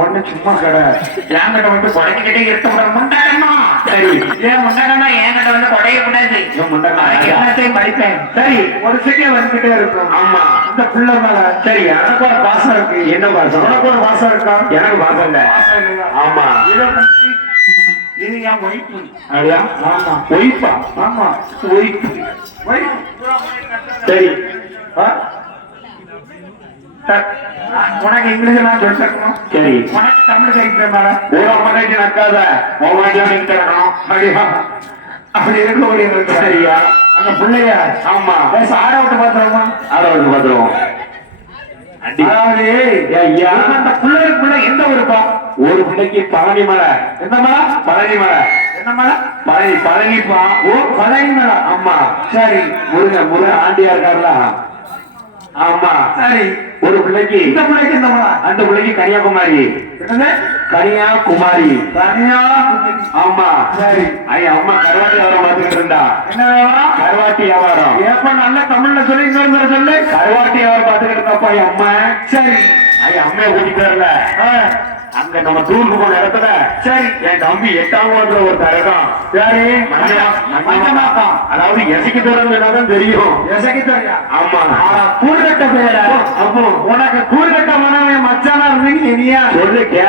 ஒண்ணு சும்மா கடை என்கிட்ட வந்து கொடைக்கிட்டே இருக்க முண்டகண்ணா சரி ஏன் முண்டகண்ணா என்கிட்ட வந்து கொடைய கூடாது எல்லாத்தையும் படிப்பேன் சரி ஒரு செகண்ட் வந்துகிட்டே இருக்கும் ஆமா இந்த பிள்ளை மேல சரி எனக்கு ஒரு பாசம் இருக்கு என்ன பாசம் உனக்கு ஒரு பாசம் இருக்கா எனக்கு பாசம் இல்ல ஆமா இது என் ஒய்ப்பு அப்படியா ஆமா ஒய்ப்பா ஆமா ஒய்ப்பு சரி உனக்கு இங்கிலீஷ் எல்லாம் சொல்லிருக்கணும் சரி உனக்கு தமிழ் சைக்கிள் மேல ஒரு மனைக்கு நக்காத நிற்கணும் அப்படி இருக்க ஒரு சரியா அந்த பிள்ளைய ஆமா ஆட விட்டு பாத்துருவோமா ஆட விட்டு பாத்துருவோம் அதாவது அந்த பிள்ளைக்குள்ள எந்த ஊருப்பா ஒரு பிள்ளைக்கு பழனி மலை எந்த மலை பழனி மலை என்ன மலை பழனி பழனிப்பா ஓ பழனி மலை ஆமா சரி முருகன் ஆண்டியா இருக்காருல ஆமா சரி ஒரு பிள்ளைக்கு இந்த பிள்ளைக்கு இந்த அந்த பிள்ளைக்கு கன்னியாகுமரி கன்னியாகுமரி ஆமா சரி ஐயா அம்மா கருவாட்டி வியாபாரம் பார்த்துக்கிட்டு இருந்தா என்ன வியாபாரம் கருவாட்டி வியாபாரம் ஏப்ப நல்ல தமிழ்ல சொல்லி இன்னொரு சொல்லு கருவாட்டி வியாபாரம் பார்த்துக்கிட்டு இருந்தாப்பா அம்மா சரி ஐயா அம்மைய கூட்டிட்டு வரல அங்க நம்ம டூருக்கு போன இடத்துல சரி என் தம்பி 8ஆம் வகுப்புல ஒரு தரகம் சரி அதாவது எசைக்கு தரதான் தெரியும் எசைக்கு தெரியா ஆமா கூறுகட்ட பேர அப்போ உனக்கு கூறுகட்ட மனவன் மச்சானா இருந்தீங்க சொல்லு